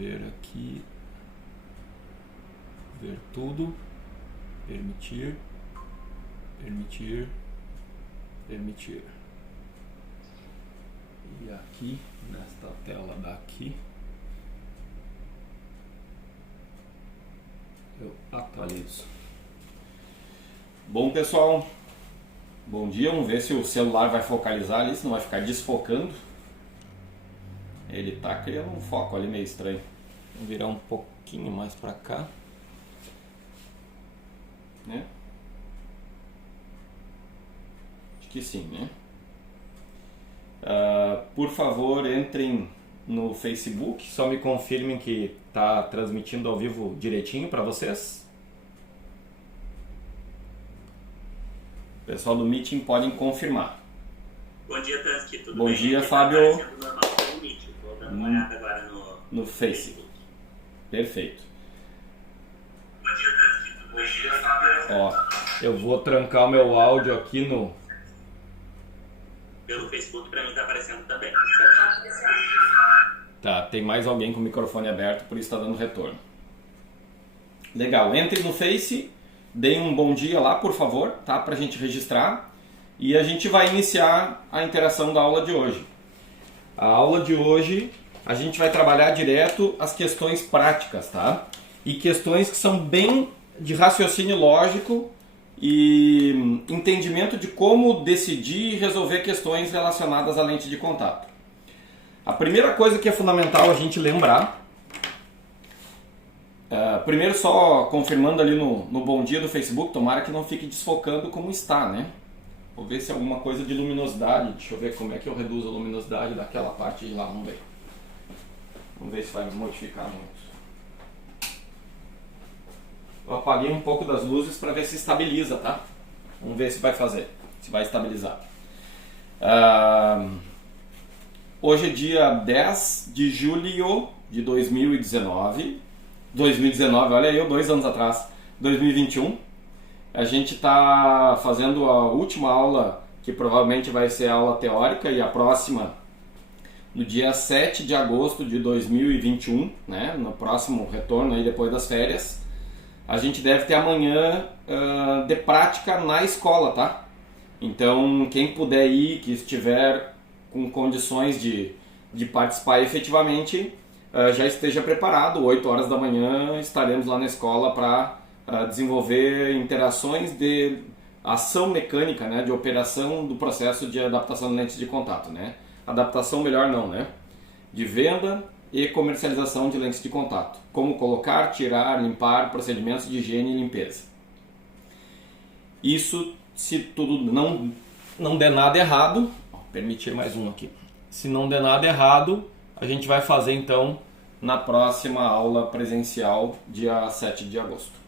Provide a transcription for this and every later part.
ver aqui, ver tudo, permitir, permitir, permitir. E aqui, nesta tela daqui, eu atualizo. Bom, pessoal, bom dia. Vamos ver se o celular vai focalizar ali, se não vai ficar desfocando. Ele tá criando um foco ali meio estranho. Vou virar um pouquinho mais para cá, né? Acho que sim, né? Por favor, entrem no Facebook, só me confirmem que tá transmitindo ao vivo direitinho para vocês. O pessoal do Meeting podem confirmar. Bom dia, Tansky, tudo bom bem? Bom dia, aqui Fábio. Tá normal no Meeting. Vou dar uma olhada agora no Facebook. Perfeito. Bom dia, Tansky. Bom dia, Fábio. Ó, eu vou trancar o meu áudio aqui no... Pelo Facebook, pra mim tá aparecendo também. Tá, tem mais alguém com o microfone aberto, por isso está dando retorno. Legal, entre no Face, deem um bom dia lá, por favor, tá? Pra gente registrar. E a gente vai iniciar a interação da aula de hoje. A aula de hoje, a gente vai trabalhar direto as questões práticas, tá? E questões que são bem de raciocínio lógico e entendimento de como decidir e resolver questões relacionadas à lente de contato. A primeira coisa que é fundamental a gente lembrar, primeiro só confirmando ali no bom dia do Facebook, tomara que não fique desfocando como está, né? Vou ver se é alguma coisa de luminosidade, deixa eu ver como é que eu reduzo a luminosidade daquela parte de lá, vamos ver. Vamos ver se vai modificar muito. Eu apaguei um pouco das luzes para ver se estabiliza, tá? Vamos ver se vai fazer, se vai estabilizar. Hoje é dia 10 de julho de 2019. 2019, olha aí, 2 anos atrás. 2021. A gente está fazendo a última aula, que provavelmente vai ser a aula teórica, e a próxima no dia 7 de agosto de 2021, né? No próximo retorno aí depois das férias. A gente deve ter amanhã de prática na escola, tá? Então, quem puder ir, que estiver com condições de participar efetivamente, já esteja preparado. 8 horas da manhã estaremos lá na escola para desenvolver interações de ação mecânica, né? De operação do processo de adaptação de lentes de contato, né? Adaptação melhor não, né? De venda e comercialização de lentes de contato. Como colocar, tirar, limpar, procedimentos de higiene e limpeza. Isso, se tudo não der nada errado, permitir mais um aqui. Se não der nada errado, a gente vai fazer então na próxima aula presencial, dia 7 de agosto.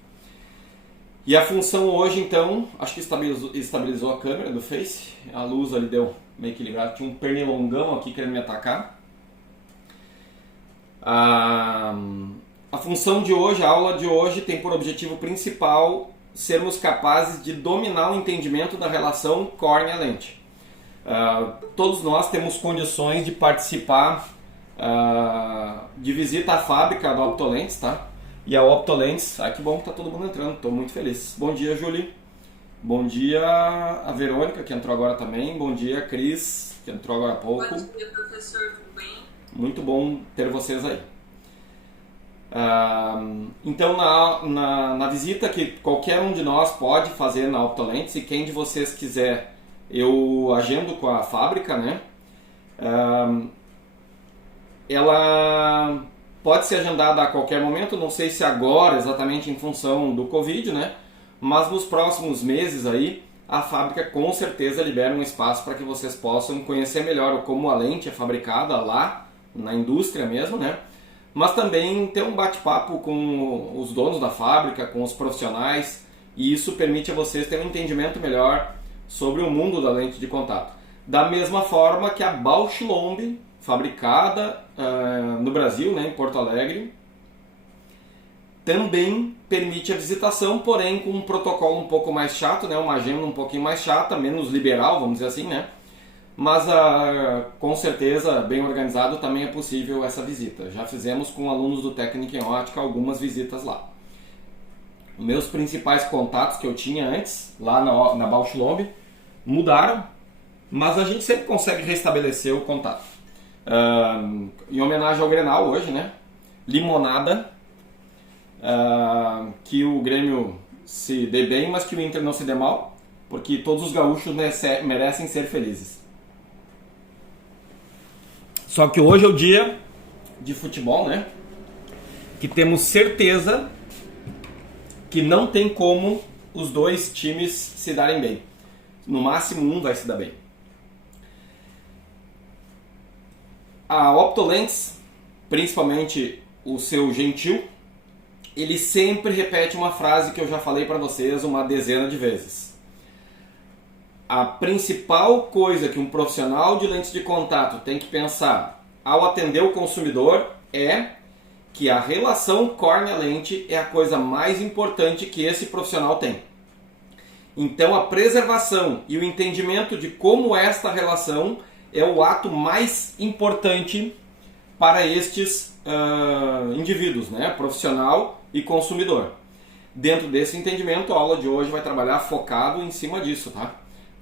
E a função hoje então, acho que estabilizou a câmera do Face, a luz ali deu meio que ligado, tinha um pernilongão aqui querendo me atacar. A função de hoje, a aula de hoje tem por objetivo principal sermos capazes de dominar o entendimento da relação córnea-lente. Todos nós temos condições de participar de visita à fábrica da Optolentes, tá? E a Optolentes, que bom que tá todo mundo entrando, estou muito feliz. Bom dia, Julie. Bom dia, a Verônica, que entrou agora também. Bom dia, Cris, que entrou agora há pouco. Bom dia, professor, tudo bem? Muito bom ter vocês aí. Então, na visita que qualquer um de nós pode fazer na Optolentes, e quem de vocês quiser, eu agendo com a fábrica, né? Ela pode ser agendada a qualquer momento, não sei se agora, exatamente em função do Covid, né? Mas nos próximos meses aí, a fábrica com certeza libera um espaço para que vocês possam conhecer melhor como a lente é fabricada lá, na indústria mesmo, né? Mas também ter um bate-papo com os donos da fábrica, com os profissionais, e isso permite a vocês ter um entendimento melhor sobre o mundo da lente de contato. Da mesma forma que a Bausch Lomb, fabricada no Brasil, né, em Porto Alegre, também permite a visitação, porém com um protocolo um pouco mais chato, né, uma agenda um pouquinho mais chata, menos liberal, vamos dizer assim, né? mas com certeza, bem organizado, também é possível essa visita. Já fizemos com alunos do Técnica em Ótica algumas visitas lá. Meus principais contatos que eu tinha antes, lá na Bausch Lomb, mudaram, mas a gente sempre consegue restabelecer o contato. Em homenagem ao Grenal hoje, né? Limonada, que o Grêmio se dê bem, mas que o Inter não se dê mal, porque todos os gaúchos merecem ser felizes. Só que hoje é o dia de futebol, né? Que temos certeza que não tem como os dois times se darem bem. No máximo um vai se dar bem. A Optolentes, principalmente o seu Gentil, ele sempre repete uma frase que eu já falei para vocês uma dezena de vezes. A principal coisa que um profissional de lentes de contato tem que pensar ao atender o consumidor é que a relação córnea-lente é a coisa mais importante que esse profissional tem. Então a preservação e o entendimento de como esta relação é o ato mais importante para estes indivíduos, né? Profissional e consumidor. Dentro desse entendimento, a aula de hoje vai trabalhar focado em cima disso, tá?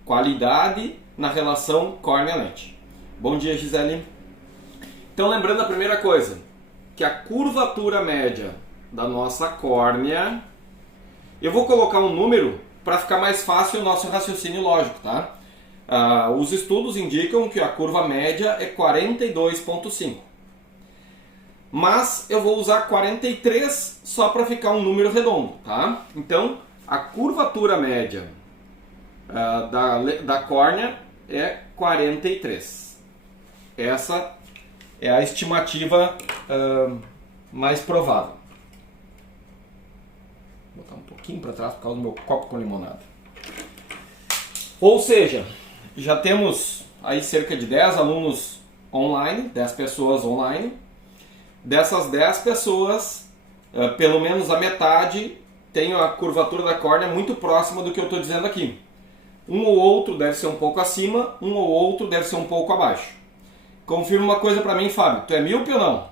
Qualidade na relação córnea-lente. Bom dia, Gisele. Então, lembrando a primeira coisa, que a curvatura média da nossa córnea, eu vou colocar um número para ficar mais fácil o nosso raciocínio lógico, tá? Os estudos indicam que a curva média é 42,5. Mas eu vou usar 43 só para ficar um número redondo, tá? Então, a curvatura média da córnea é 43. Essa é a estimativa mais provável. Vou botar um pouquinho para trás por causa do meu copo com limonada. Ou seja, já temos aí cerca de 10 alunos online, 10 pessoas online. Dessas 10 pessoas, pelo menos a metade tem a curvatura da córnea muito próxima do que eu estou dizendo aqui. Um ou outro deve ser um pouco acima, um ou outro deve ser um pouco abaixo. Confirma uma coisa para mim, Fábio. Tu é míope ou não?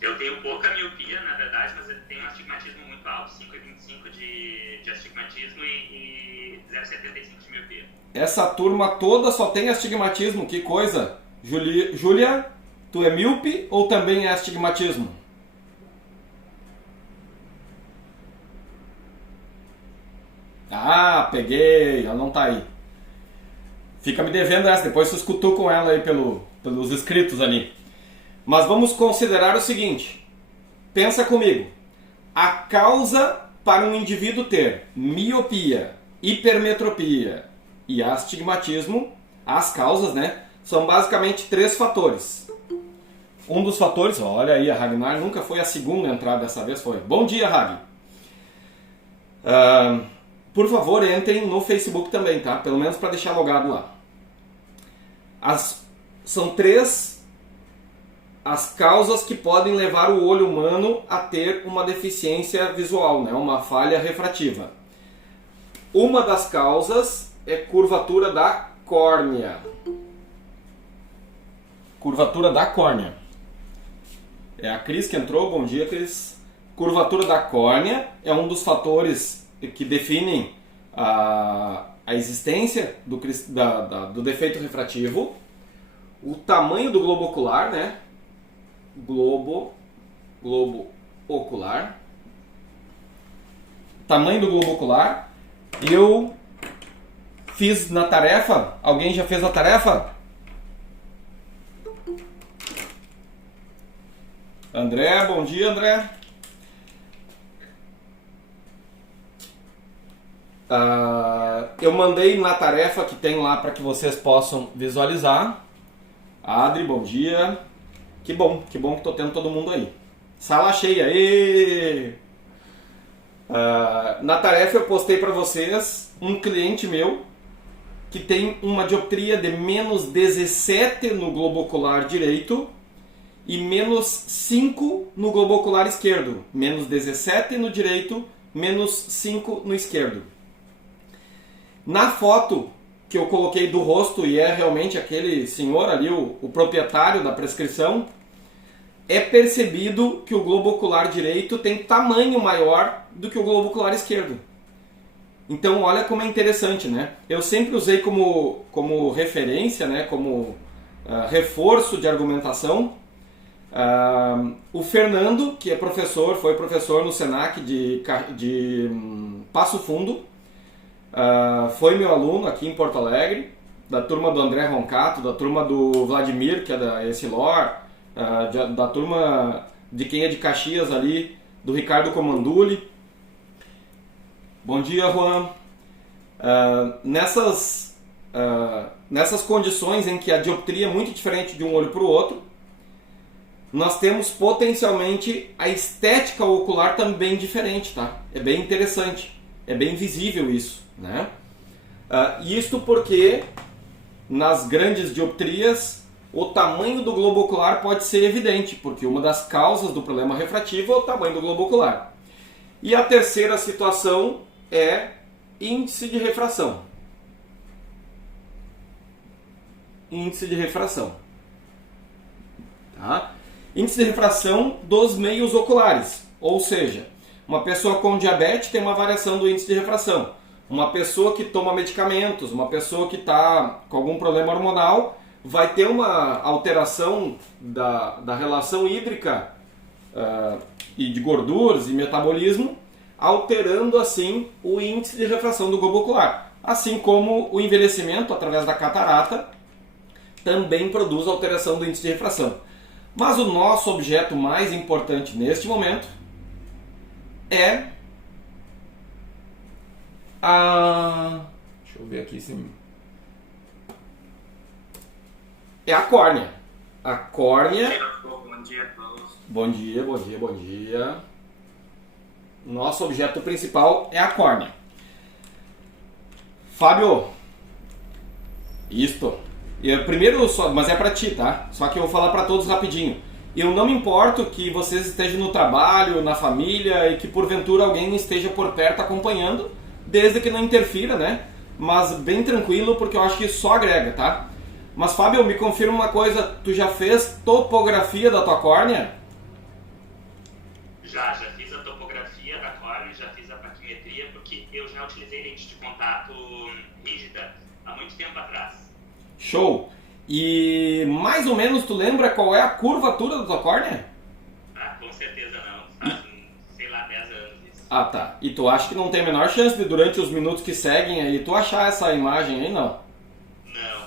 Eu tenho pouca miopia, na verdade, mas eu tenho um astigmatismo muito alto, 5,25 de astigmatismo e 0,75 de miopia. Essa turma toda só tem astigmatismo, que coisa. Júlia, tu é míope ou também é astigmatismo? Ah, peguei, ela não tá aí. Fica me devendo essa, depois vocês cutucam ela aí pelos escritos ali. Mas vamos considerar o seguinte, pensa comigo, a causa para um indivíduo ter miopia, hipermetropia e astigmatismo, as causas, né, são basicamente 3 fatores. Um dos fatores, olha aí, a Ragnar nunca foi a segunda entrada, dessa vez foi. Bom dia, Rag. Por favor, entrem no Facebook também, tá? Pelo menos para deixar logado lá. São 3 as causas que podem levar o olho humano a ter uma deficiência visual, né? Uma falha refrativa. Uma das causas é curvatura da córnea. Curvatura da córnea. É a Cris que entrou, bom dia, Cris. Curvatura da córnea é um dos fatores que definem a existência do defeito refrativo. O tamanho do globo ocular, né? Globo ocular. Tamanho do globo ocular. Eu fiz na tarefa. Alguém já fez a tarefa? André, bom dia, André. Eu mandei na tarefa que tem lá para que vocês possam visualizar. Adri, bom dia. Que bom que estou tendo todo mundo aí. Sala cheia. Na tarefa eu postei para vocês um cliente meu que tem uma dioptria de menos 17 no globo ocular direito e menos 5 no globo ocular esquerdo. Menos 17 no direito, menos 5 no esquerdo. Na foto que eu coloquei do rosto e é realmente aquele senhor ali, o proprietário da prescrição, é percebido que o globo ocular direito tem tamanho maior do que o globo ocular esquerdo. Então olha como é interessante, né? Eu sempre usei como referência, né? Como reforço de argumentação, o Fernando, que é professor, foi professor no Senac de Passo Fundo, foi meu aluno aqui em Porto Alegre, da turma do André Roncato, da turma do Vladimir, que é da Essilor, da turma de quem é de Caxias ali, do Ricardo Comanduli. Bom dia, Juan. Nessas condições em que a dioptria é muito diferente de um olho para o outro, nós temos potencialmente a estética ocular também diferente, tá? É bem interessante, é bem visível isso, né? Isto porque nas grandes dioptrias o tamanho do globo ocular pode ser evidente, porque uma das causas do problema refrativo é o tamanho do globo ocular. E a terceira situação é índice de refração. Índice de refração. Tá? Índice de refração dos meios oculares. Ou seja, uma pessoa com diabetes tem uma variação do índice de refração. Uma pessoa que toma medicamentos, uma pessoa que está com algum problema hormonal, vai ter uma alteração da relação hídrica e de gorduras e metabolismo, alterando assim o índice de refração do globo ocular. Assim como o envelhecimento através da catarata também produz alteração do índice de refração. Mas o nosso objeto mais importante neste momento é deixa eu ver aqui se... É a córnea. A córnea... Bom dia a todos. Bom dia, bom dia, bom dia. Nosso objeto principal é a córnea. Fábio, isto. Primeiro, mas é para ti, tá? Só que eu vou falar para todos rapidinho. Eu não me importo que vocês estejam no trabalho, na família e que porventura alguém esteja por perto acompanhando, desde que não interfira, né? Mas bem tranquilo, porque eu acho que só agrega, tá? Mas Fábio, me confirma uma coisa, tu já fez topografia da tua córnea? Já fiz a topografia da córnea, já fiz a paquimetria, porque eu já utilizei lente de contato rígida há muito tempo atrás. Show! E mais ou menos tu lembra qual é a curvatura da tua córnea? Com certeza não. Faz, sei lá, 10 anos isso. Ah, tá. E tu acha que não tem a menor chance de durante os minutos que seguem aí tu achar essa imagem aí, não?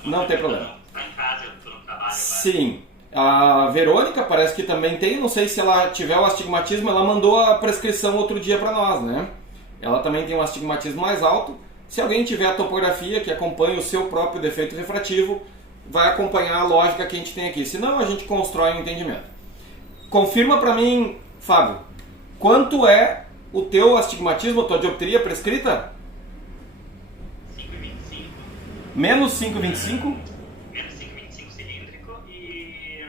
Não tem problema. Não. Tá em casa, eu tô no trabalho agora. Sim. A Verônica parece que também tem, não sei se ela tiver o astigmatismo, ela mandou a prescrição outro dia para nós, né? Ela também tem um astigmatismo mais alto. Se alguém tiver a topografia que acompanha o seu próprio defeito refrativo, vai acompanhar a lógica que a gente tem aqui. Senão a gente constrói um entendimento. Confirma para mim, Fábio, quanto é o teu astigmatismo, a tua dioptria prescrita? 5,25. Menos 5,25? Menos 5,25 cilíndrico e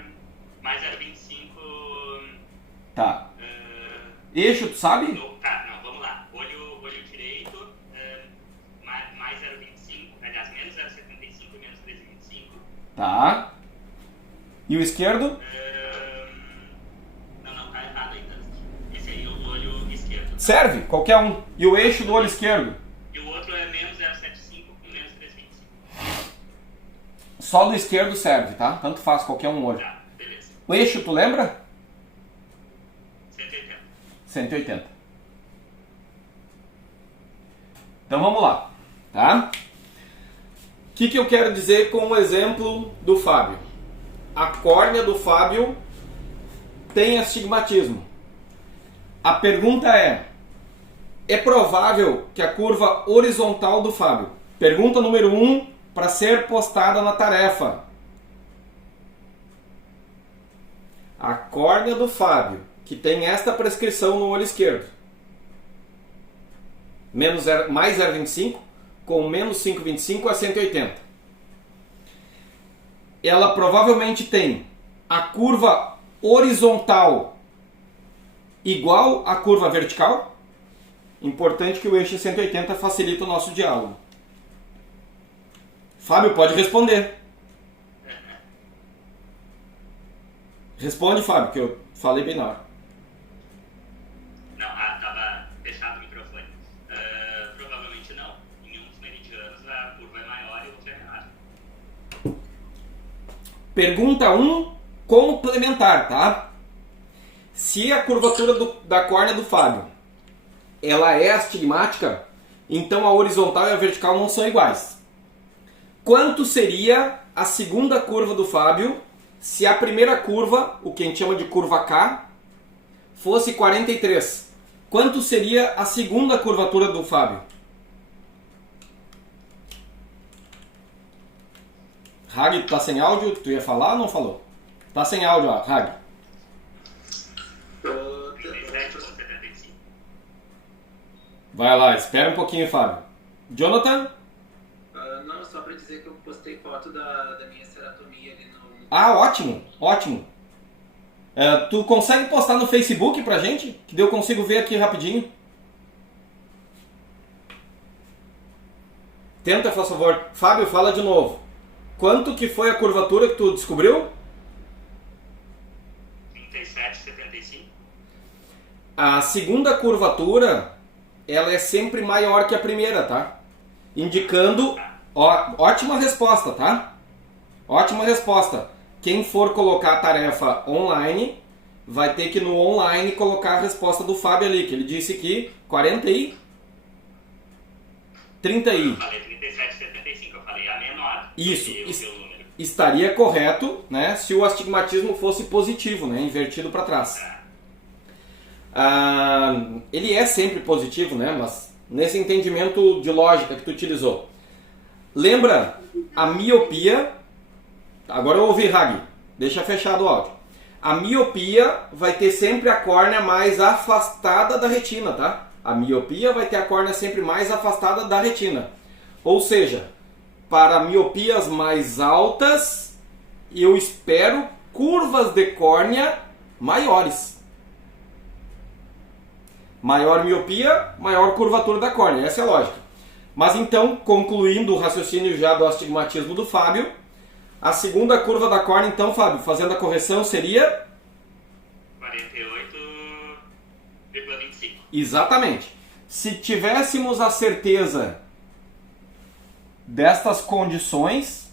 mais 0,25... Tá. Eixo, tu sabe? Não, vamos lá. Olho direito, mais 0,25, aliás, menos 0,75 e menos 13,25. Tá. E o esquerdo? Não, tá errado ainda. Esse aí é o olho esquerdo. Serve, qualquer um. E o eixo do olho esquerdo? E o outro é menos 0,75 com menos 13,25. Só do esquerdo serve, tá? Tanto faz, qualquer um olho. Tá, beleza. O eixo, tu lembra? 180. 180. Então vamos lá, tá? O que eu quero dizer com o exemplo do Fábio? A córnea do Fábio tem astigmatismo. A pergunta é provável que a curva horizontal do Fábio, pergunta número 1 para ser postada na tarefa. A córnea do Fábio, que tem esta prescrição no olho esquerdo, mais 0,25, com menos 5,25 a 180. Ela provavelmente tem a curva horizontal igual à curva vertical. Importante que o eixo 180 facilita o nosso diálogo. Fábio, pode responder. Responde, Fábio, que eu falei bem na hora. Não, tava fechado o microfone. Provavelmente não. Em um dos meridianos a curva é maior e o outro é menor. Pergunta 1, complementar, tá? Se a curvatura da córnea do Fábio ela é astigmática, então a horizontal e a vertical não são iguais. Quanto seria a segunda curva do Fábio se a primeira curva, o que a gente chama de curva K, fosse 43? Quanto seria a segunda curvatura do Fábio? Hag, tu tá sem áudio? Tu ia falar ou não falou? Tá sem áudio, Hag. 37,75. Vai lá, espera um pouquinho, Fábio. Jonathan? Não, só pra dizer que eu postei foto da minha ceratomia ali no... Ah, ótimo, ótimo. Tu consegue postar no Facebook pra gente? Que daí eu consigo ver aqui rapidinho. Tenta, por favor. Fábio, fala de novo. Quanto que foi a curvatura que tu descobriu? 37,75. A segunda curvatura, ela é sempre maior que a primeira, tá? Indicando... ótima resposta, tá? Ótima resposta. Quem for colocar a tarefa online, vai ter que no online colocar a resposta do Fábio ali, que ele disse que 40 e... 30 e... Eu falei 37,75, eu falei a menor. Isso, O número. estaria correto, né, se o astigmatismo fosse positivo, né, invertido para trás. Ele é sempre positivo, né, mas nesse entendimento de lógica que tu utilizou. Lembra a miopia? Agora eu ouvi, Hag, deixa fechado o áudio. A miopia vai ter sempre a córnea mais afastada da retina, tá? A miopia vai ter a córnea sempre mais afastada da retina. Ou seja, para miopias mais altas, eu espero curvas de córnea maiores. Maior miopia, maior curvatura da córnea. Essa é a lógica. Mas então, concluindo o raciocínio já do astigmatismo do Fábio, a segunda curva da córnea, então, Fábio, fazendo a correção, seria... 48,25. Exatamente. Se tivéssemos a certeza destas condições,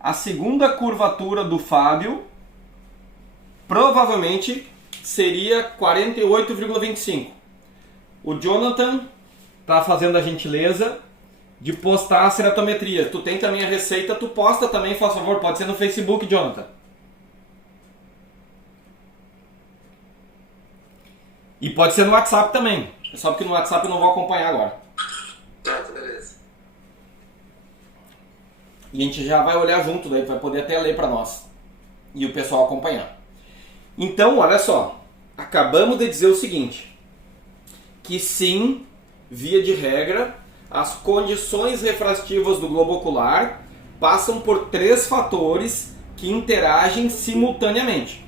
a segunda curvatura do Fábio provavelmente seria 48,25. O Jonathan está fazendo a gentileza de postar a ceratometria. Tu tem também a receita, tu posta também, faz favor, pode ser no Facebook, Jonathan. E pode ser no WhatsApp também. É só porque no WhatsApp eu não vou acompanhar agora. Certo, beleza. E a gente já vai olhar junto, daí vai poder até ler para nós. E o pessoal acompanhar. Então, olha só. Acabamos de dizer o seguinte. Que sim, via de regra, as condições refrativas do globo ocular passam por 3 fatores que interagem simultaneamente.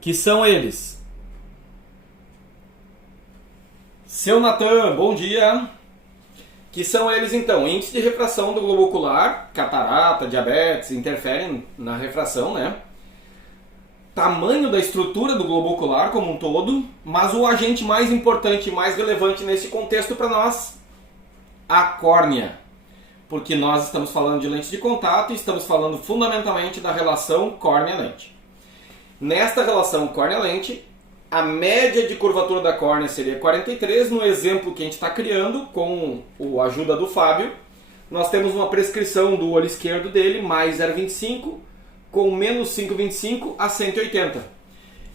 Que são eles. Seu Natan, bom dia. Que são eles então, índice de refração do globo ocular, catarata, diabetes, interferem na refração, né? Tamanho da estrutura do globo ocular como um todo, mas o agente mais importante e mais relevante nesse contexto para nós, a córnea. Porque nós estamos falando de lente de contato e estamos falando fundamentalmente da relação córnea-lente. Nesta relação córnea-lente, a média de curvatura da córnea seria 43. No exemplo que a gente está criando, com a ajuda do Fábio, nós temos uma prescrição do olho esquerdo dele, mais 0,25, com menos 5,25 a 180.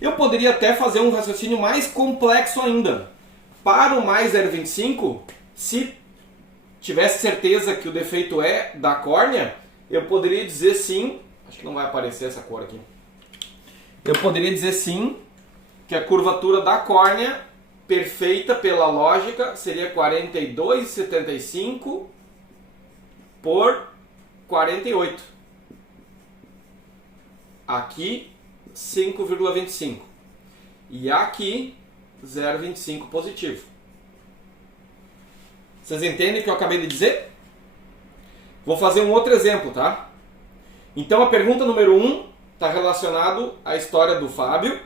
Eu poderia até fazer um raciocínio mais complexo ainda. Para o mais 0,25, se tivesse certeza que o defeito é da córnea, eu poderia dizer sim, acho que não vai aparecer essa cor aqui, eu poderia dizer sim que a curvatura da córnea perfeita pela lógica seria 42,75 por 48. Aqui 5,25 e aqui 0,25 positivo. Vocês entendem o que eu acabei de dizer? Vou fazer um outro exemplo, tá? Então a pergunta número 1 está relacionado à história do Fábio.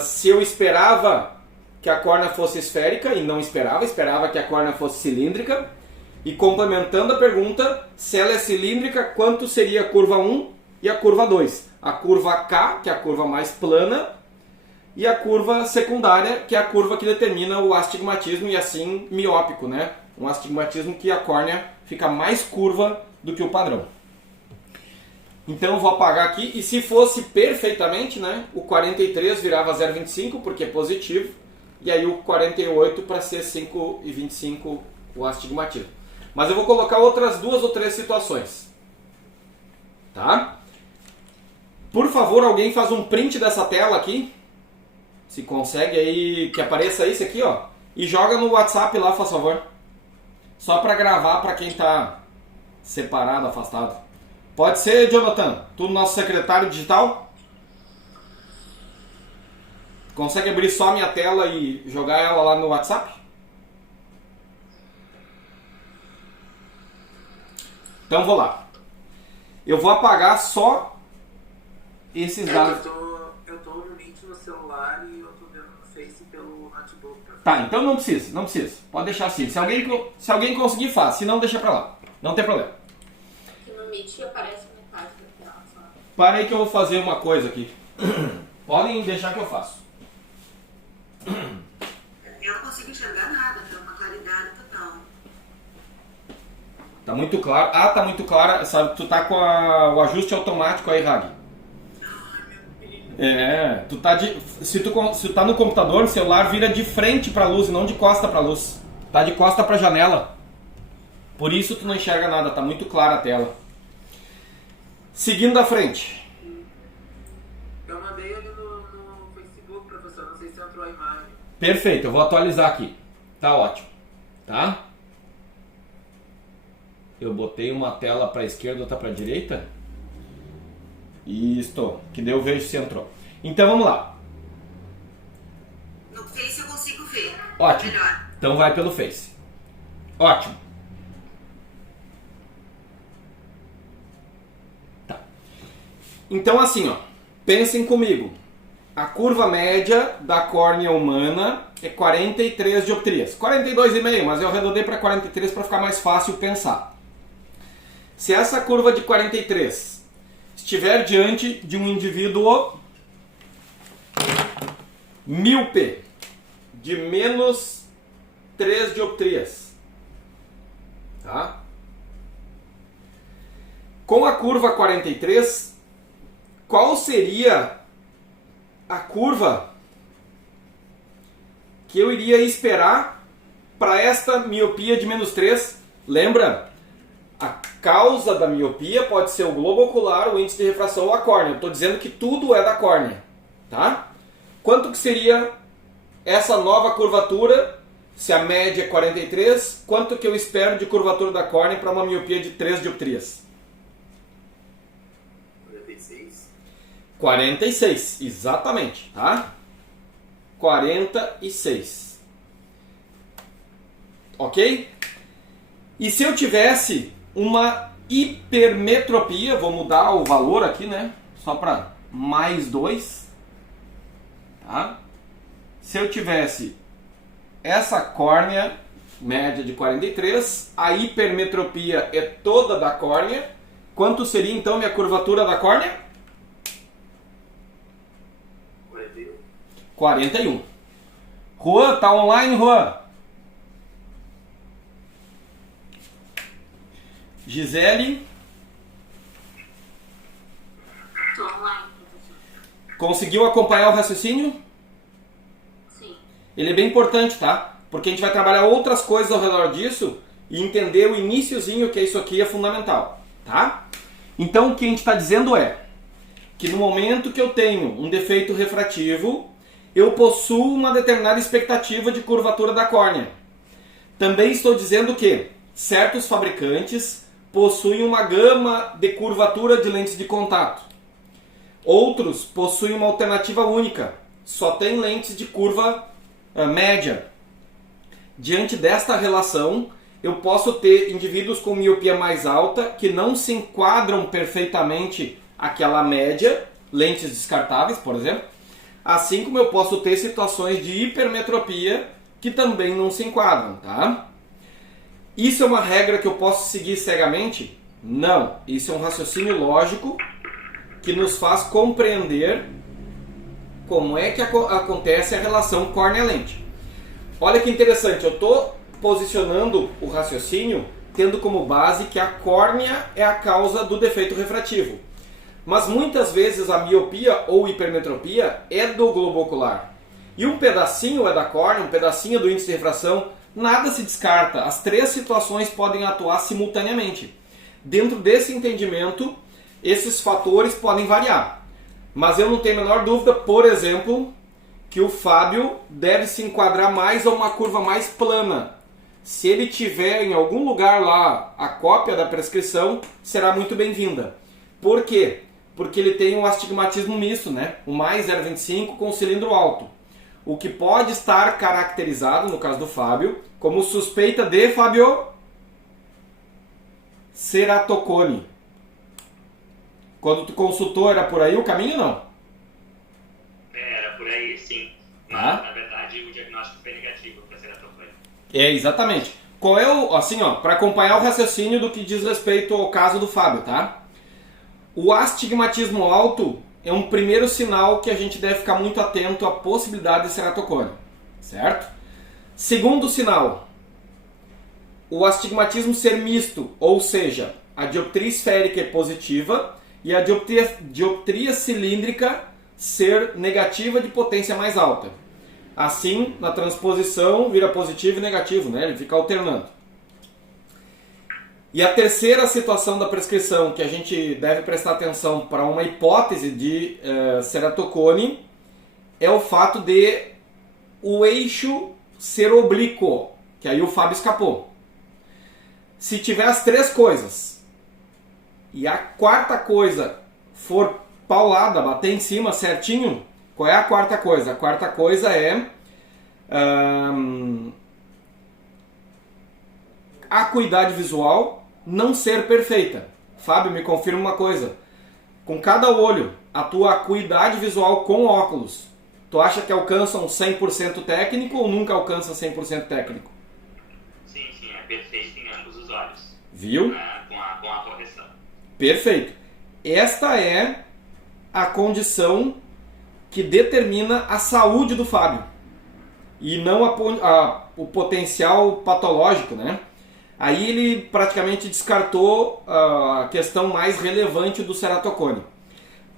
Se eu esperava que a córnea fosse esférica, e não esperava que a córnea fosse cilíndrica. E complementando a pergunta, se ela é cilíndrica, quanto seria a curva 1 e a curva 2? A curva K, que é a curva mais plana, e a curva secundária, que é a curva que determina o astigmatismo e assim miópico, né? Um astigmatismo que a córnea fica mais curva do que o padrão. Então eu vou apagar aqui, e se fosse perfeitamente, né, o 43 virava 0,25 porque é positivo, e aí o 48 para ser 5,25 o astigmatismo. Mas eu vou colocar outras 2 ou 3 situações. Tá? Por favor, alguém faz um print dessa tela aqui, se consegue aí, que apareça isso aqui, ó, e joga no WhatsApp lá, faz favor. Só para gravar para quem está separado, afastado. Pode ser, Jonathan? Tu, nosso secretário digital? Consegue abrir só a minha tela e jogar ela lá no WhatsApp? Então vou lá. Eu vou apagar só esses dados. Eu tô no Meet no celular e eu tô vendo no Face pelo notebook. Tá, então não precisa. Pode deixar assim. Se alguém conseguir, faz. Se não, deixa pra lá. Não tem problema. Aqui no Meet aparece metade da tela só. Para aí que eu vou fazer uma coisa aqui. Podem deixar que eu faço. Eu não consigo enxergar nada, tá uma claridade total. Tá muito claro. Ah, tá muito claro. Sabe, tu tá com o ajuste automático aí, Rag. Tu tá se tu tá no computador, no celular, vira de frente pra luz e não de costa pra luz. Tá de costa pra janela. Por isso tu não enxerga nada, tá muito clara a tela. Seguindo à frente. Eu mandei ali no Facebook, professor, não sei se entrou a imagem. Perfeito, eu vou atualizar aqui. Tá ótimo. Tá? Eu botei uma tela pra esquerda, outra pra direita. Isto, que daí eu vejo se entrou. Então vamos lá. No Face eu consigo ver. Ótimo. Melhor. Então vai pelo Face. Ótimo. Tá. Então assim, ó. Pensem comigo. A curva média da córnea humana é 43 dioptrias. 42,5, mas eu arredondei para 43 para ficar mais fácil pensar. Se essa curva de 43 estiver diante de um indivíduo míope de menos 3 dioptrias, tá? Com a curva 43, qual seria a curva que eu iria esperar para esta miopia de menos 3? Lembra? A causa da miopia pode ser o globo ocular, o índice de refração ou a córnea. Eu estou dizendo que tudo é da córnea, tá? Quanto que seria essa nova curvatura, se a média é 43, quanto que eu espero de curvatura da córnea para uma miopia de 3 dioptrias? 46. 46, exatamente, tá? 46. Ok? E se eu tivesse uma hipermetropia, vou mudar o valor aqui, né? Só para mais 2, tá? Se eu tivesse essa córnea média de 43, a hipermetropia é toda da córnea, quanto seria então minha curvatura da córnea? 41. 41. Juan, tá online, Juan? Gisele, Tô online, professor. conseguiu acompanhar o raciocínio? Sim. Ele é bem importante, tá? Porque a gente vai trabalhar outras coisas ao redor disso e entender o iniciozinho, que isso aqui é fundamental, tá? Então o que a gente está dizendo é que no momento que eu tenho um defeito refrativo, eu possuo uma determinada expectativa de curvatura da córnea. Também estou dizendo que certos fabricantes possuem uma gama de curvatura de lentes de contato. Outros possuem uma alternativa única, só tem lentes de curva média. Diante desta relação, eu posso ter indivíduos com miopia mais alta que não se enquadram perfeitamente àquela média, lentes descartáveis, por exemplo, assim como eu posso ter situações de hipermetropia que também não se enquadram, tá? Isso é uma regra que eu posso seguir cegamente? Não. Isso é um raciocínio lógico que nos faz compreender como é que acontece a relação córnea-lente. Olha que interessante, eu estou posicionando o raciocínio tendo como base que a córnea é a causa do defeito refrativo. Mas muitas vezes a miopia ou hipermetropia é do globo ocular. E um pedacinho é da córnea, um pedacinho do índice de refração, nada se descarta. As três situações podem atuar simultaneamente. Dentro desse entendimento, esses fatores podem variar. Mas eu não tenho a menor dúvida, por exemplo, que o Fábio deve se enquadrar mais a uma curva mais plana. Se ele tiver em algum lugar lá a cópia da prescrição, será muito bem-vinda. Por quê? Porque ele tem um astigmatismo misto, né? O mais 0,25 com cilindro alto. O que pode estar caracterizado, no caso do Fábio, como suspeita de, Fábio, ceratocone. Quando tu consultou, era por aí o caminho, não? Era por aí, sim. Mas, na verdade, o diagnóstico foi negativo para ceratocone. É, exatamente. Qual é o, assim, ó, para acompanhar o raciocínio do que diz respeito ao caso do Fábio, tá? O astigmatismo alto é um primeiro sinal que a gente deve ficar muito atento à possibilidade de ceratocone, certo? Segundo sinal, o astigmatismo ser misto, ou seja, a dioptria esférica é positiva e a dioptria cilíndrica ser negativa de potência mais alta. Assim, na transposição, vira positivo e negativo, né? Ele fica alternando. E a terceira situação da prescrição que a gente deve prestar atenção para uma hipótese de ceratocone é o fato de o eixo ser oblíquo, que aí o Fábio escapou. Se tiver as três coisas e a quarta coisa for paulada, bater em cima certinho, qual é a quarta coisa? A quarta coisa é a acuidade visual não ser perfeita. Fábio, me confirma uma coisa. Com cada olho, a tua acuidade visual com óculos, tu acha que alcança um 100% técnico ou nunca alcança 100% técnico? Sim, é perfeito em ambos os olhos. Viu? Com a correção. Perfeito. Esta é a condição que determina a saúde do Fábio e não o potencial patológico, né? Aí ele praticamente descartou a questão mais relevante do ceratocone.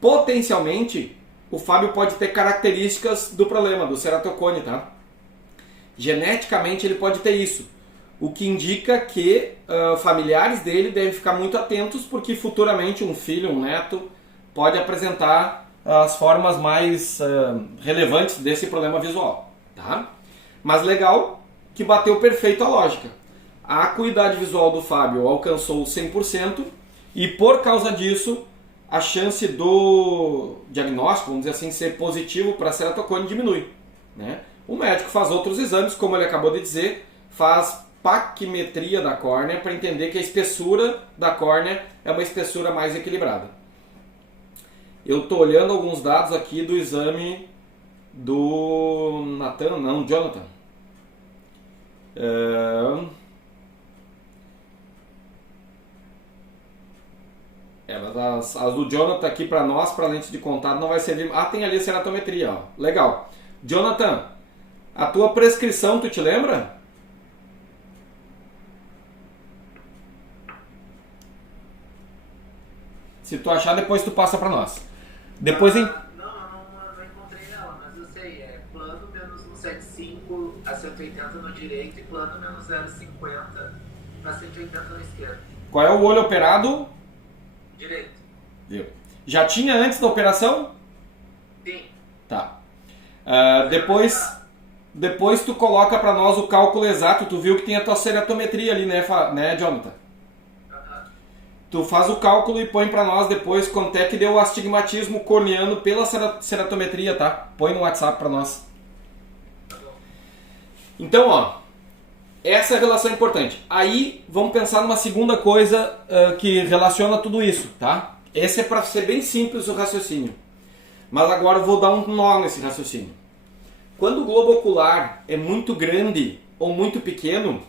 Potencialmente, o Fábio pode ter características do problema, do ceratocone, tá? Geneticamente ele pode ter isso, o que indica que familiares dele devem ficar muito atentos, porque futuramente um filho, um neto, pode apresentar as formas mais relevantes desse problema visual, tá? Mas legal que bateu perfeito a lógica. A acuidade visual do Fábio alcançou 100% e por causa disso a chance do diagnóstico, vamos dizer assim, ser positivo para ceratocone diminui, né? O médico faz outros exames, como ele acabou de dizer, faz paquimetria da córnea para entender que a espessura da córnea é uma espessura mais equilibrada. Eu estou olhando alguns dados aqui do exame do Jonathan. As do Jonathan aqui para nós, para lente de contato, não vai servir. Ah, tem ali a ceratometria, ó. Legal. Jonathan, a tua prescrição, tu te lembra? Se tu achar, depois tu passa para nós. Depois Não encontrei ela, mas eu sei, é plano menos 175 a 180 no direito e plano menos 0,50 a 180 no esquerdo. Qual é o olho operado? Direito. Viu? Já tinha antes da operação? Sim. Tá. Depois tu coloca para nós o cálculo exato. Tu viu que tem a tua ceratometria ali, né, Jonathan? Tu faz o cálculo e põe para nós depois quanto é que deu o astigmatismo corneano pela ceratometria, tá? Põe no WhatsApp para nós. Então, ó, essa é a relação importante. Aí vamos pensar numa segunda coisa que relaciona tudo isso, tá? Esse é para ser bem simples o raciocínio. Mas agora eu vou dar um nó nesse raciocínio. Quando o globo ocular é muito grande ou muito pequeno,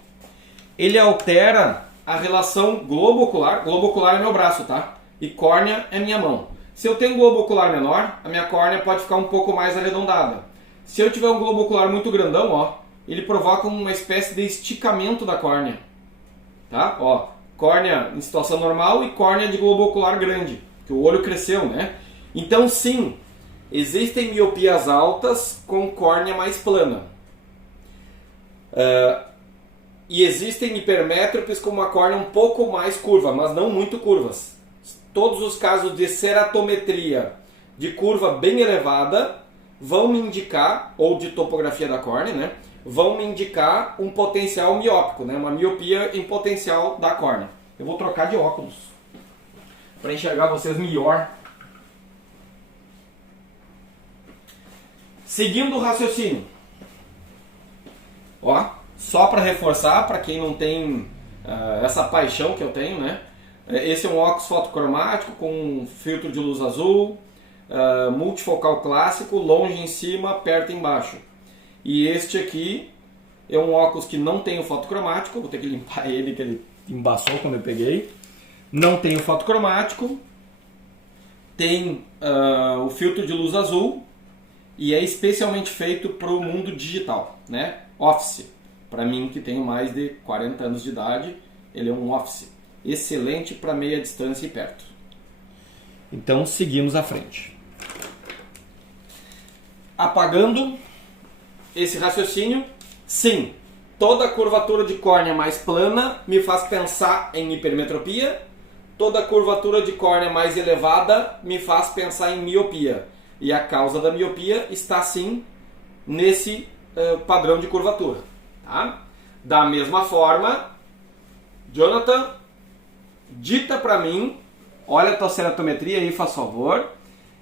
ele altera a relação globo ocular é meu braço, tá? E córnea é minha mão. Se eu tenho um globo ocular menor, a minha córnea pode ficar um pouco mais arredondada. Se eu tiver um globo ocular muito grandão, ó, ele provoca uma espécie de esticamento da córnea. Tá? Ó, córnea em situação normal e córnea de globo ocular grande, que o olho cresceu, né? Então sim, existem miopias altas com córnea mais plana. E existem hipermétropes com uma córnea um pouco mais curva, mas não muito curvas. Todos os casos de ceratometria de curva bem elevada vão me indicar, ou de topografia da córnea, né? Vão me indicar um potencial miópico, né? Uma miopia em potencial da córnea. Eu vou trocar de óculos para enxergar vocês melhor. Seguindo o raciocínio. Ó, só para reforçar, para quem não tem essa paixão que eu tenho, né? Esse é um óculos fotocromático com filtro de luz azul, multifocal clássico, longe em cima, perto embaixo. E este aqui é um óculos que não tem o fotocromático, vou ter que limpar ele, que ele embaçou quando eu peguei. Não tem o fotocromático, tem o filtro de luz azul e é especialmente feito para o mundo digital, né? Office. Para mim, que tenho mais de 40 anos de idade, ele é um office. Excelente para meia distância e perto. Então, seguimos à frente. Apagando esse raciocínio, sim, toda curvatura de córnea mais plana me faz pensar em hipermetropia, toda curvatura de córnea mais elevada me faz pensar em miopia. E a causa da miopia está, sim, nesse padrão de curvatura. Tá? Da mesma forma, Jonathan, dita para mim, olha a tua ceratometria aí, faz favor,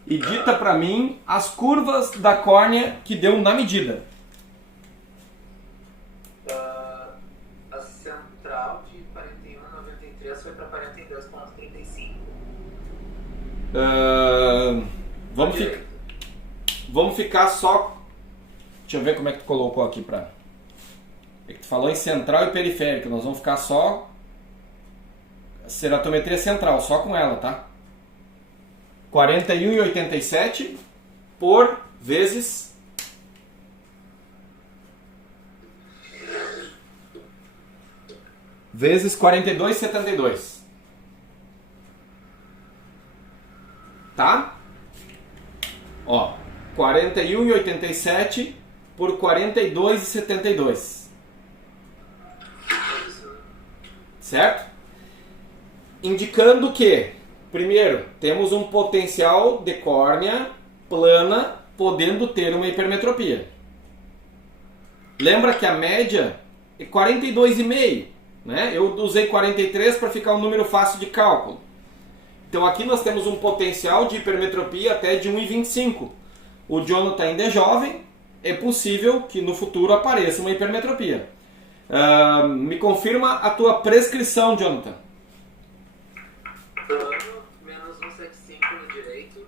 e dita para mim as curvas da córnea que deu na medida. A central de 41,93 foi para 42,35. Vamos ficar só... Deixa eu ver como é que tu colocou aqui pra... É que tu falou em central e periférica, nós vamos ficar só... Ceratometria central, só com ela, tá? 41,87 por vezes... Vezes 42,72. Tá? Ó, 41,87 por 42,72. Certo? Indicando que, primeiro, temos um potencial de córnea plana podendo ter uma hipermetropia. Lembra que a média é 42,5, né? Eu usei 43 para ficar um número fácil de cálculo. Então aqui nós temos um potencial de hipermetropia até de 1,25. O Jonathan ainda é jovem, é possível que no futuro apareça uma hipermetropia. Me confirma a tua prescrição, Jonathan. Plano, menos 175 no direito.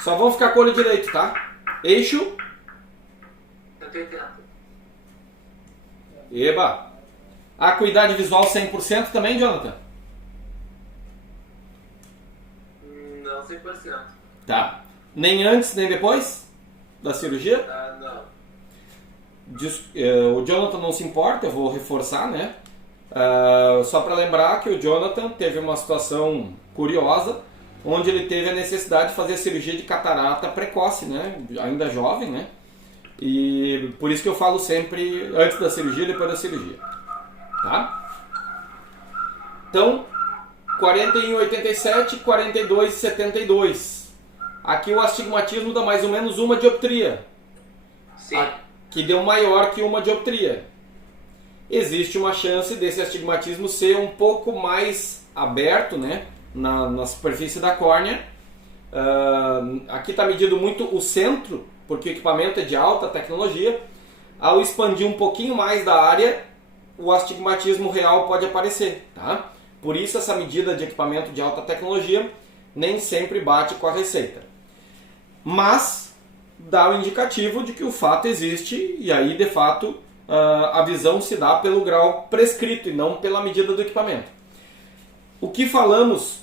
Só vamos ficar com o olho direito, tá? Eixo. 180. Eba. Acuidade visual 100% também, Jonathan? Não 100%. Tá. Nem antes, nem depois da cirurgia? Não. O Jonathan não se importa, eu vou reforçar, né? Só para lembrar que o Jonathan teve uma situação curiosa, onde ele teve a necessidade de fazer a cirurgia de catarata precoce, né? Ainda jovem, né? E por isso que eu falo sempre antes da cirurgia e depois da cirurgia. Tá? Então, 41,87, 42,72. Aqui o astigmatismo dá mais ou menos uma dioptria. Sim. Que deu maior que uma dioptria. Existe uma chance desse astigmatismo ser um pouco mais aberto, né, na superfície da córnea. Aqui está medido muito o centro, porque o equipamento é de alta tecnologia. Ao expandir um pouquinho mais da área, o astigmatismo real pode aparecer, tá? Por isso essa medida de equipamento de alta tecnologia nem sempre bate com a receita. Mas dá o indicativo de que o fato existe e aí, de fato, a visão se dá pelo grau prescrito e não pela medida do equipamento. O que falamos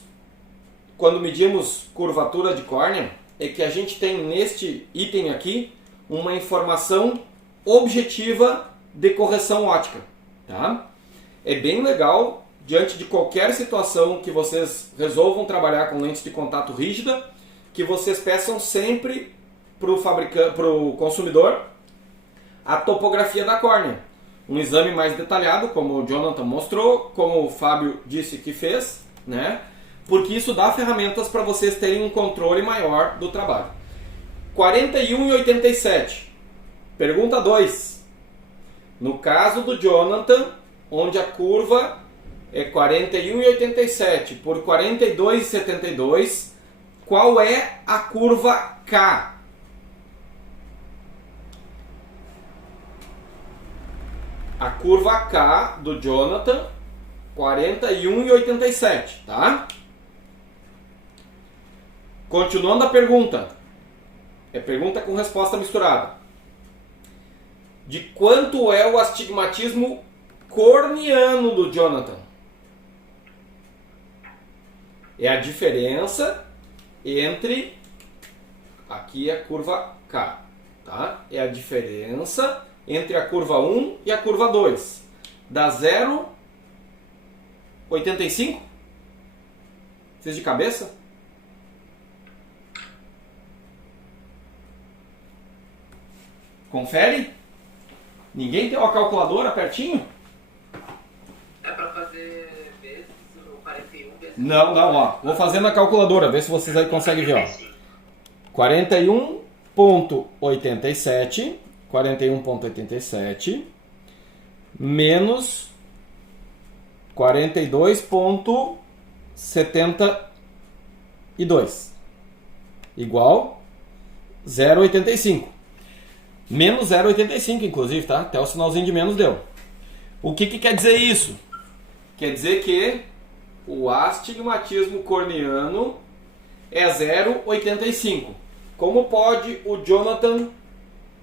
quando medimos curvatura de córnea é que a gente tem neste item aqui uma informação objetiva de correção óptica, tá? É bem legal, diante de qualquer situação que vocês resolvam trabalhar com lentes de contato rígida, que vocês peçam sempre para o consumidor a topografia da córnea. Um exame mais detalhado, como o Jonathan mostrou, como o Fábio disse que fez, né? Porque isso dá ferramentas para vocês terem um controle maior do trabalho. 41 e 87. Pergunta 2. No caso do Jonathan, onde a curva é 41 e 87 por 42 e 72, qual é a curva K? A curva K do Jonathan, 41 e 87, tá? Continuando a pergunta. É pergunta com resposta misturada. De quanto é o astigmatismo corneano do Jonathan? É a diferença entre... Aqui é a curva K, tá? É a diferença entre a curva 1 e a curva 2. Dá 0,85? Vocês de cabeça? Confere? Ninguém tem uma calculadora pertinho? É pra fazer vezes o 41 vezes... Não, ó. Vou fazer na calculadora, ver se vocês aí conseguem ver, ó. 41,87 menos 42,72 igual 0,85. Menos 0,85, inclusive, tá? Até o sinalzinho de menos deu. O que quer dizer isso? Quer dizer que o astigmatismo corneano é 0,85. Como pode o Jonathan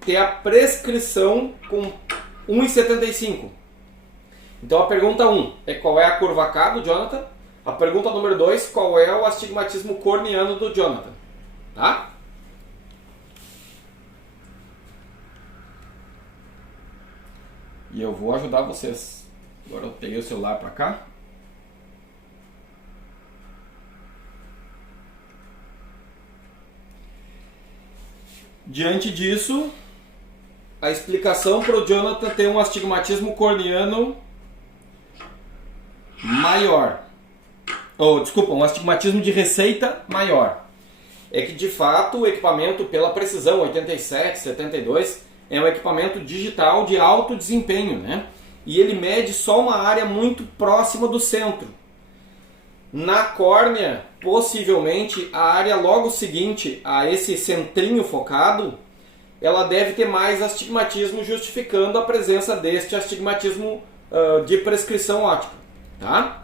ter a prescrição com 1,75? Então a pergunta 1 é qual é a curva K do Jonathan. A pergunta número 2, qual é o astigmatismo corneano do Jonathan? Tá? E eu vou ajudar vocês. Agora eu peguei o celular para cá. Diante disso, a explicação para o Jonathan ter um astigmatismo corneano maior. Desculpa, um astigmatismo de receita maior. É que de fato o equipamento, pela precisão 87, 72, é um equipamento digital de alto desempenho, né? E ele mede só uma área muito próxima do centro. Na córnea, possivelmente, a área logo seguinte a esse centrinho focado, ela deve ter mais astigmatismo, justificando a presença deste astigmatismo de prescrição óptica. Tá?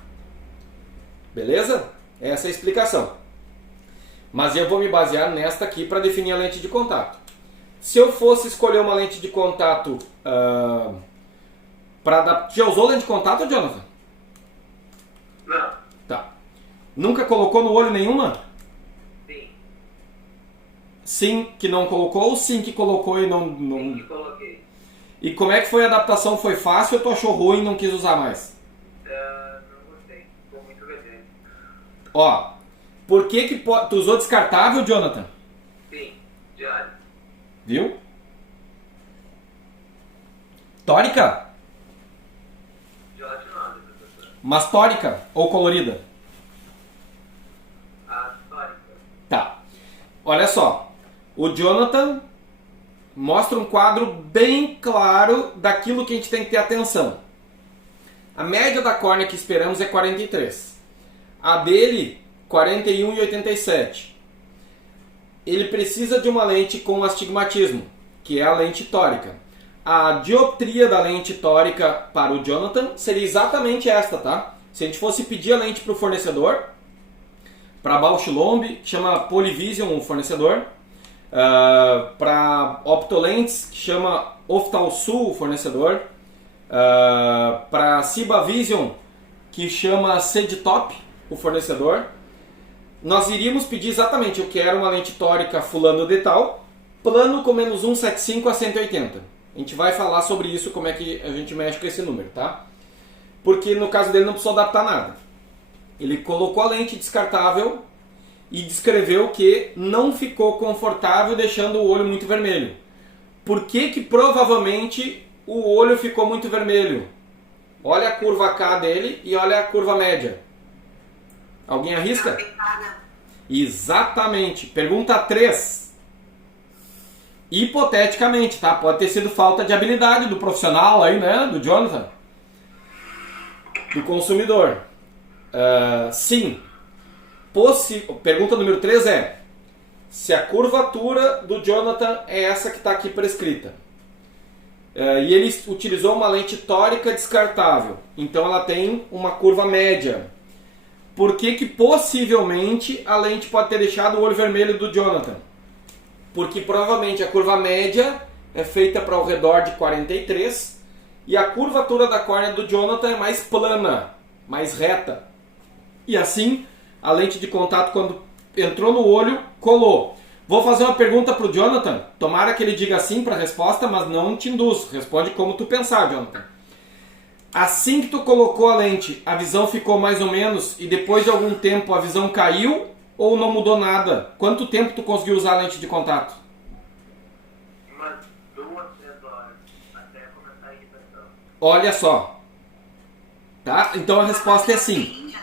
Beleza? Essa é a explicação. Mas eu vou me basear nesta aqui para definir a lente de contato. Se eu fosse escolher uma lente de contato Já usou lente de contato, Jonathan? Não. Tá. Nunca colocou no olho nenhuma? Sim. Sim que não colocou ou sim que colocou e não... Sim que coloquei. E como é que foi a adaptação? Foi fácil ou tu achou ruim e não quis usar mais? Não gostei. Ficou muito vermelho. Ó, por que tu usou descartável, Jonathan? Sim. Diário. Viu? Tórica? Gelatinada, professor. Mas tórica ou colorida? A tórica. Tá. Olha só. O Jonathan mostra um quadro bem claro daquilo que a gente tem que ter atenção. A média da córnea que esperamos é 43. A dele, 41,87. Ele precisa de uma lente com astigmatismo, que é a lente tórica. a dioptria da lente tórica para o Jonathan seria exatamente esta, tá? Se a gente fosse pedir a lente para o fornecedor, para Bausch Lomb, chama Polyvision o fornecedor, para Optolentes, que chama Oftalsul o fornecedor, para Ciba Vision, que chama Cedtop o fornecedor, nós iríamos pedir exatamente, eu quero uma lente tórica fulano de tal, plano com menos 175 a 180. A gente vai falar sobre isso, como é que a gente mexe com esse número, tá? Porque no caso dele não precisou adaptar nada. Ele colocou a lente descartável e descreveu que não ficou confortável deixando o olho muito vermelho. Por que provavelmente o olho ficou muito vermelho? Olha a curva K dele e olha a curva média. Alguém arrisca? Exatamente. Pergunta 3. Hipoteticamente, tá? Pode ter sido falta de habilidade do profissional aí, né? Do Jonathan. Do consumidor. Sim. Pergunta número 3 é: se a curvatura do Jonathan é essa que está aqui prescrita. E ele utilizou uma lente tórica descartável. Então ela tem uma curva média. Por que possivelmente a lente pode ter deixado o olho vermelho do Jonathan? Porque provavelmente a curva média é feita para ao redor de 43 e a curvatura da córnea do Jonathan é mais plana, mais reta. E assim, a lente de contato, quando entrou no olho, colou. Vou fazer uma pergunta para o Jonathan. Tomara que ele diga sim para a resposta, mas não te induz. Responde como tu pensar, Jonathan. Assim que tu colocou a lente, a visão ficou mais ou menos e depois de algum tempo a visão caiu ou não mudou nada? Quanto tempo tu conseguiu usar a lente de contato? Umas 2, 3 horas até começar a irritação. Olha só. Tá? Então a resposta é sim.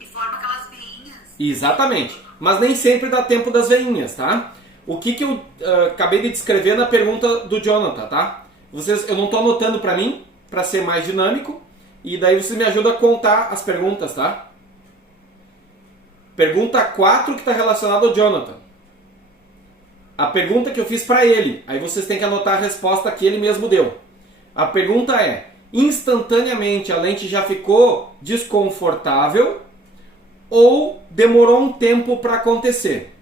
E forma aquelas veinhas. Exatamente. Mas nem sempre dá tempo das veinhas, tá? O que eu acabei de descrever na pergunta do Jonathan, tá? Eu não estou anotando para mim, para ser mais dinâmico, e daí vocês me ajudam a contar as perguntas, tá? Pergunta 4 que está relacionada ao Jonathan. A pergunta que eu fiz para ele, aí vocês têm que anotar a resposta que ele mesmo deu. A pergunta é: instantaneamente a lente já ficou desconfortável ou demorou um tempo para acontecer?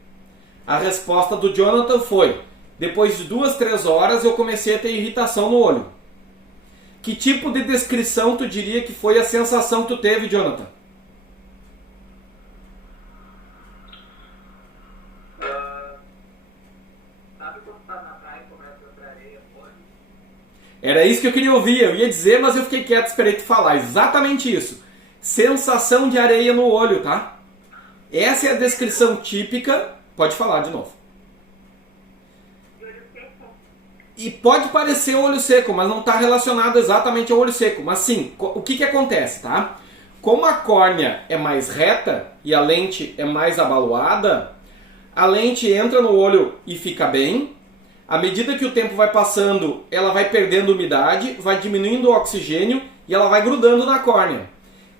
A resposta do Jonathan foi: depois de 2, 3 horas eu comecei a ter irritação no olho. Que tipo de descrição tu diria que foi a sensação que tu teve, Jonathan? Sabe quando tá na praia e começa a entrar areia no olho? Era isso que eu queria ouvir. Eu ia dizer, mas eu fiquei quieto, esperei tu falar. Exatamente isso. Sensação de areia no olho, tá? Essa é a descrição típica. Pode falar de novo. E pode parecer olho seco, mas não está relacionado exatamente ao olho seco. Mas sim, o que acontece, tá? Como a córnea é mais reta e a lente é mais abaloada, a lente entra no olho e fica bem. À medida que o tempo vai passando, ela vai perdendo umidade, vai diminuindo o oxigênio e ela vai grudando na córnea.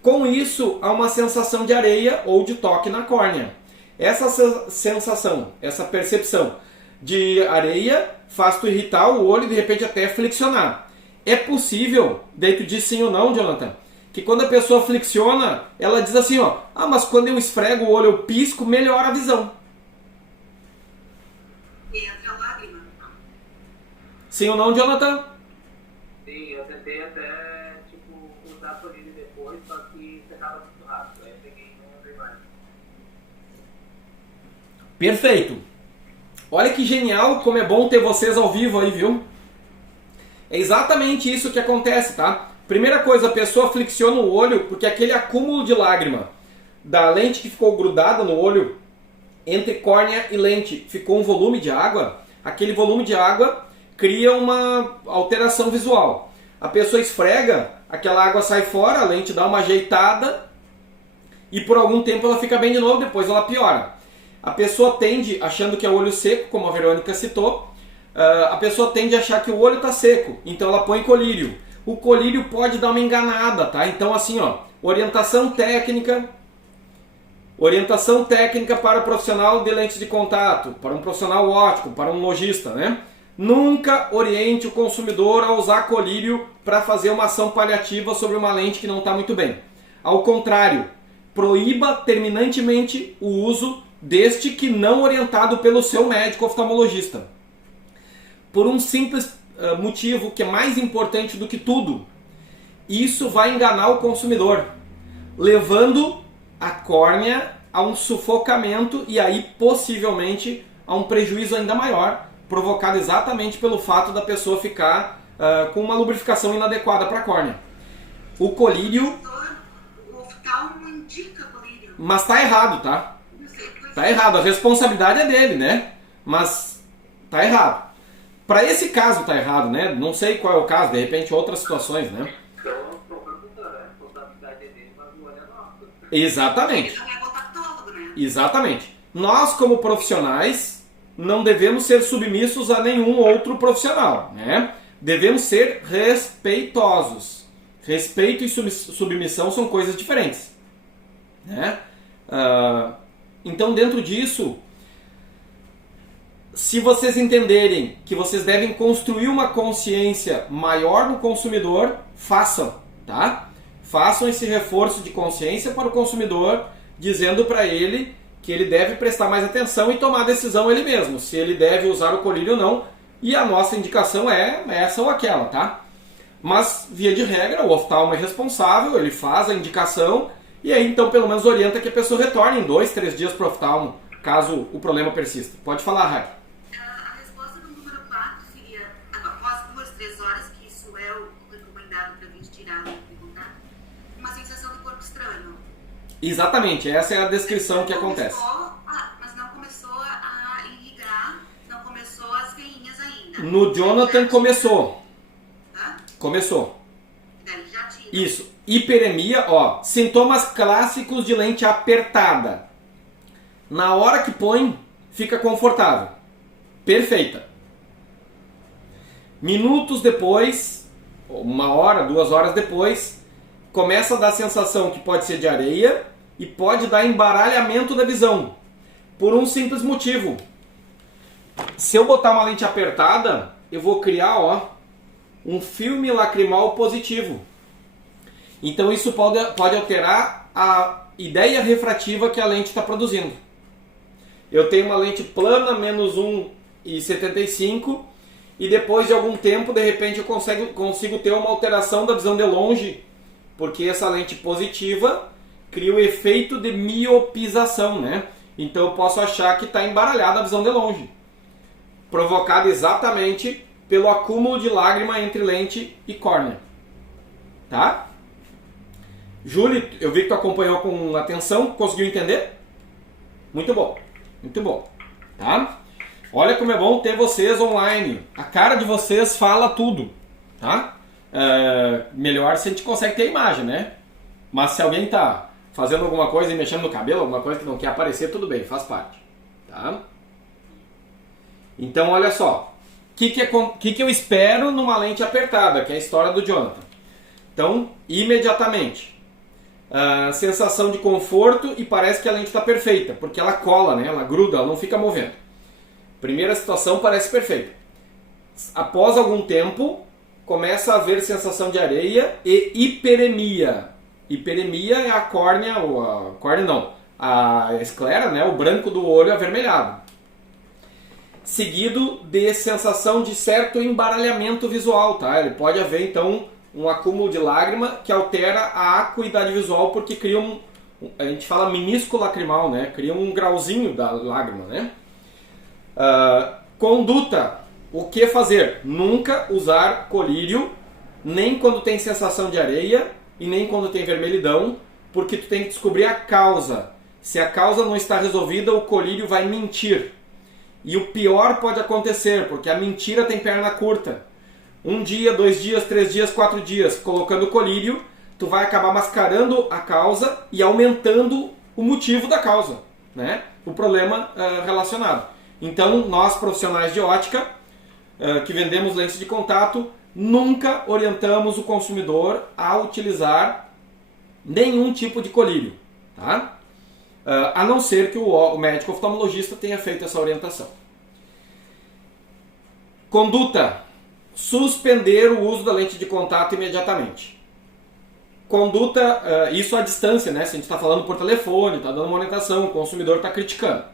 Com isso, há uma sensação de areia ou de toque na córnea. Essa sensação, essa percepção de areia faz tu irritar o olho e de repente até flexionar. É possível, daí tu diz sim ou não, Jonathan, que quando a pessoa flexiona, ela diz assim, ó: ah, mas quando eu esfrego o olho, eu pisco, melhora a visão. Entra a lágrima. Sim ou não, Jonathan? Sim, eu tentei até, usar a colírio depois, só que secava muito rápido. Aí eu peguei e não usei mais. Perfeito. Olha que genial, como é bom ter vocês ao vivo aí, viu? É exatamente isso que acontece, tá? Primeira coisa, a pessoa flexiona o olho porque aquele acúmulo de lágrima da lente que ficou grudada no olho, entre córnea e lente, ficou um volume de água. Aquele volume de água cria uma alteração visual. A pessoa esfrega, aquela água sai fora, a lente dá uma ajeitada e por algum tempo ela fica bem de novo, depois ela piora. A pessoa tende, achando que é olho seco, como a Verônica citou, a pessoa tende a achar que o olho está seco, então ela põe colírio. O colírio pode dar uma enganada, tá? Então assim, ó, orientação técnica para o profissional de lentes de contato, para um profissional óptico, para um lojista, né? Nunca oriente o consumidor a usar colírio para fazer uma ação paliativa sobre uma lente que não está muito bem. Ao contrário, proíba terminantemente o uso deste que não orientado pelo seu médico oftalmologista. Por um simples motivo que é mais importante do que tudo. Isso vai enganar o consumidor, levando a córnea a um sufocamento e aí possivelmente a um prejuízo ainda maior, provocado exatamente pelo fato da pessoa ficar com uma lubrificação inadequada para a córnea. O colírio... O oftalmo indica colírio. Mas tá errado, tá? Não sei, pois Tá errado. A responsabilidade é dele, né? Mas tá errado. Para esse caso tá errado, né? Não sei qual é o caso, de repente outras situações, né? Então, estou perguntando, né? A responsabilidade é dele, mas o olho é nosso. Exatamente. Ele não é oftalmólogo, né? Exatamente. Nós, como profissionais, não devemos ser submissos a nenhum outro profissional, né? Devemos ser respeitosos. Respeito e submissão são coisas diferentes, né? Então, dentro disso, se vocês entenderem que vocês devem construir uma consciência maior no consumidor, façam, tá? Façam esse reforço de consciência para o consumidor, dizendo para ele que ele deve prestar mais atenção e tomar a decisão ele mesmo, se ele deve usar o colírio ou não, e a nossa indicação é essa ou aquela, tá? Mas, via de regra, o oftalmo é responsável, ele faz a indicação, e aí então pelo menos orienta que a pessoa retorne em 2, 3 dias para o oftalmo, caso o problema persista. Pode falar, Raí. A resposta do número 4 seria, após 2, 3 horas, que isso é o recomendado para a gente tirar o contato, uma sensação de corpo estranho. Exatamente, essa é a descrição que acontece. Mas não começou a irrigar, não começou as veinhas ainda. No Jonathan começou. Hã? Começou. Daí já tira. Isso. Hiperemia, ó. Sintomas clássicos de lente apertada. Na hora que põe, fica confortável. Perfeita. Minutos depois, 1 hora, 2 horas depois, começa a dar sensação que pode ser de areia e pode dar embaralhamento da visão. Por um simples motivo. Se eu botar uma lente apertada, eu vou criar, ó, um filme lacrimal positivo. Então isso pode alterar a ideia refrativa que a lente está produzindo. Eu tenho uma lente plana, menos 1,75, e depois de algum tempo, de repente, eu consigo ter uma alteração da visão de longe, porque essa lente positiva cria o efeito de miopização, né? Então eu posso achar que está embaralhada a visão de longe, provocada exatamente pelo acúmulo de lágrima entre lente e córnea. Tá? Júlio, eu vi que tu acompanhou com atenção, conseguiu entender? Muito bom, muito bom. Tá? Olha como é bom ter vocês online. A cara de vocês fala tudo. Tá? Melhor se a gente consegue ter a imagem, né? Mas se alguém tá fazendo alguma coisa e mexendo no cabelo, alguma coisa que não quer aparecer, tudo bem, faz parte. Tá? Então, olha só. O que eu espero numa lente apertada, que é a história do Jonathan? Então, imediatamente, sensação de conforto e parece que a lente está perfeita, porque ela cola, né? Ela gruda, ela não fica movendo. Primeira situação parece perfeita. Após algum tempo, começa a haver sensação de areia e hiperemia. Hiperemia é a córnea, a esclera, né? O branco do olho avermelhado. Seguido de sensação de certo embaralhamento visual, tá? Ele pode haver, então, um acúmulo de lágrima que altera a acuidade visual porque cria a gente fala menisco lacrimal, né? Cria um grauzinho da lágrima, né? Conduta. O que fazer? Nunca usar colírio, nem quando tem sensação de areia e nem quando tem vermelhidão, porque tu tem que descobrir a causa. Se a causa não está resolvida, o colírio vai mentir. E o pior pode acontecer, porque a mentira tem perna curta. 1 dia, 2 dias, 3 dias, 4 dias, colocando colírio, tu vai acabar mascarando a causa e aumentando o motivo da causa, né? O problema relacionado. Então, nós profissionais de ótica, que vendemos lentes de contato, nunca orientamos o consumidor a utilizar nenhum tipo de colírio, tá? A não ser que o médico oftalmologista tenha feito essa orientação. Conduta: suspender o uso da lente de contato imediatamente. Conduta, isso à distância, né? Se a gente está falando por telefone, está dando uma orientação, o consumidor está criticando.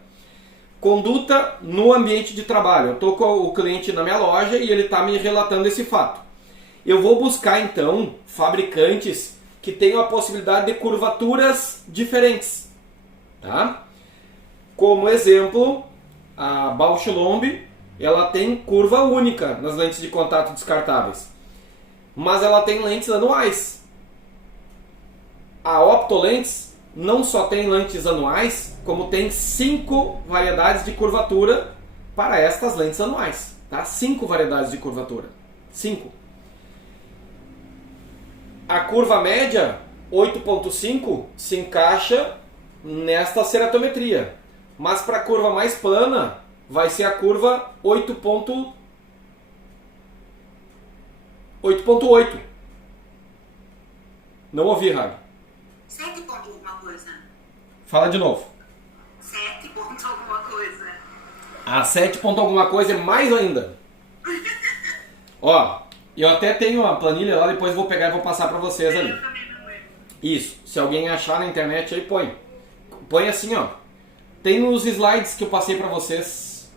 Conduta no ambiente de trabalho. Eu estou com o cliente na minha loja e ele está me relatando esse fato. Eu vou buscar então fabricantes que tenham a possibilidade de curvaturas diferentes. Tá? Como exemplo, a Bausch Lomb, ela tem curva única nas lentes de contato descartáveis. Mas ela tem lentes anuais. A Optolentes não só tem lentes anuais, como tem 5 variedades de curvatura para estas lentes anuais. Tá? 5 variedades de curvatura. 5. A curva média, 8.5, se encaixa nesta ceratometria. Mas para a curva mais plana, vai ser a curva 8.8. Não ouvi, Raga. 7 ponto alguma coisa. Fala de novo. 7 ponto alguma coisa. A 7 ponto alguma coisa é mais ainda. Ó, eu até tenho uma planilha lá, depois vou pegar e vou passar para vocês ali. Eu também não lembro. Isso, se alguém achar na internet aí, põe. Põe assim, ó. Tem nos slides que eu passei para vocês.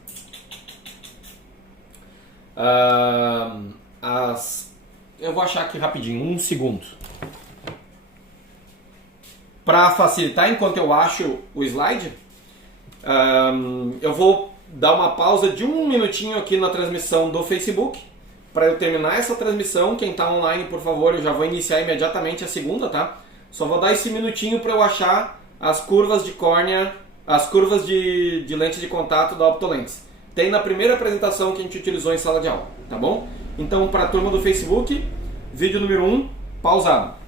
Eu vou achar aqui rapidinho, 1 segundo. Para facilitar, enquanto eu acho o slide, eu vou dar uma pausa de 1 minutinho aqui na transmissão do Facebook, para eu terminar essa transmissão. Quem está online, por favor, eu já vou iniciar imediatamente a segunda, tá? Só vou dar esse minutinho para eu achar as curvas de córnea, as curvas de lente de contato da Optolentes. Tem na primeira apresentação que a gente utilizou em sala de aula, tá bom? Então, para a turma do Facebook, vídeo número 1, pausado.